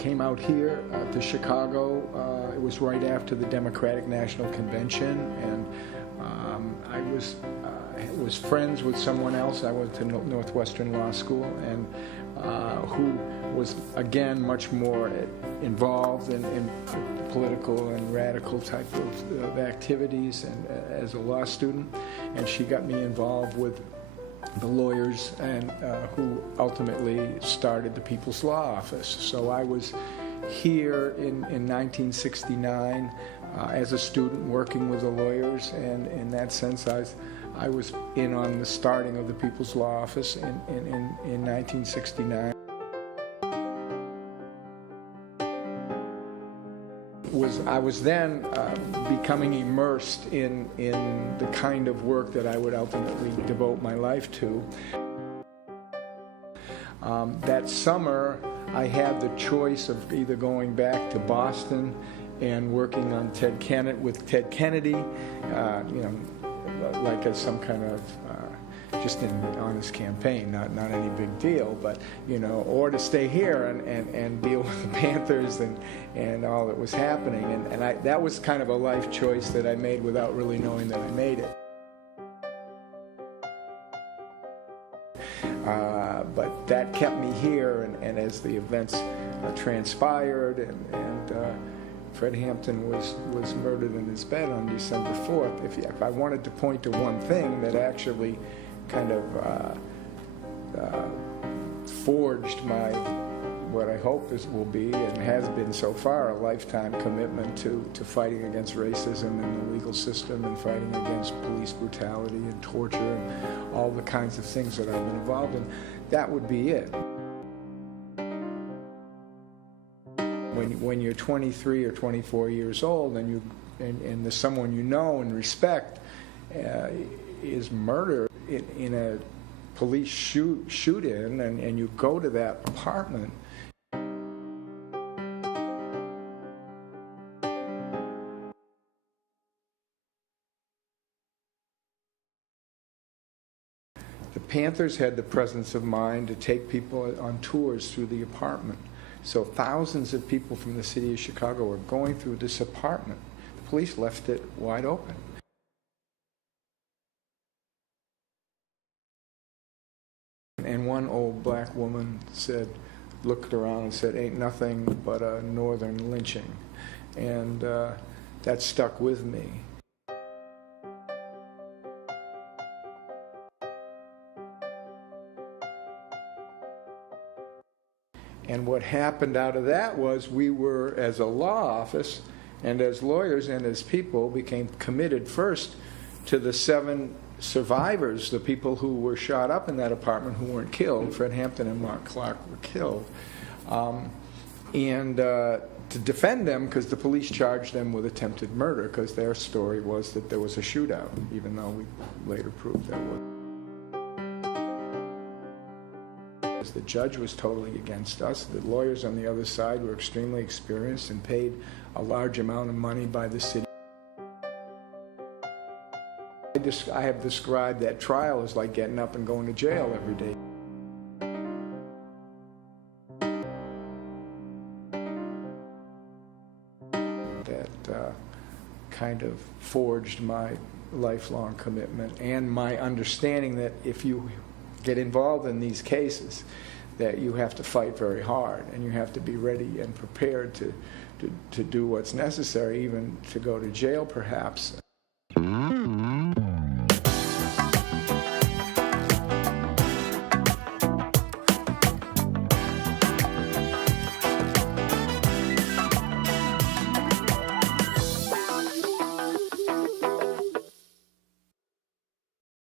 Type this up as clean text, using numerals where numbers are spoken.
came out here to Chicago. It was right after the Democratic National Convention, and I was friends with someone else. I went to Northwestern Law School, and who was, again, much more involved in political and radical type of activities and as a law student. And she got me involved with the lawyers and who ultimately started the People's Law Office. So I was here in 1969 as a student working with the lawyers, and in that sense I was in on the starting of the People's Law Office in 1969. I was then becoming immersed in the kind of work that I would ultimately devote my life to. That summer, I had the choice of either going back to Boston and working on with Ted Kennedy, like as some kind of just on his campaign, not any big deal, but or to stay here and deal with the Panthers and all that was happening, and that was kind of a life choice that I made without really knowing that I made it. But that kept me here, and as the events transpired, and Fred Hampton was murdered in his bed on December 4th. If I wanted to point to one thing that actually kind of forged what I hope will be, and has been so far, a lifetime commitment to fighting against racism in the legal system, and fighting against police brutality and torture and all the kinds of things that I've been involved in, that would be it. When you're 23 or 24 years old and there's someone you know and respect is murdered in a police shoot-in, and you go to that apartment, the Panthers had the presence of mind to take people on tours through the apartment. So thousands of people from the city of Chicago were going through this apartment. The police left it wide open. And one old black woman looked around and said, "Ain't nothing but a northern lynching." And that stuck with me. And what happened out of that was we were, as a law office and as lawyers and as people, became committed first to the 7 survivors, the people who were shot up in that apartment who weren't killed. Fred Hampton and Mark Clark were killed. And to defend them, because the police charged them with attempted murder, because their story was that there was a shootout, even though we later proved that was. The judge was totally against us. The lawyers on the other side were extremely experienced and paid a large amount of money by the city. I have described that trial as like getting up and going to jail every day. That kind of forged my lifelong commitment and my understanding that if you get involved in these cases, that you have to fight very hard, and you have to be ready and prepared to do what's necessary, even to go to jail perhaps.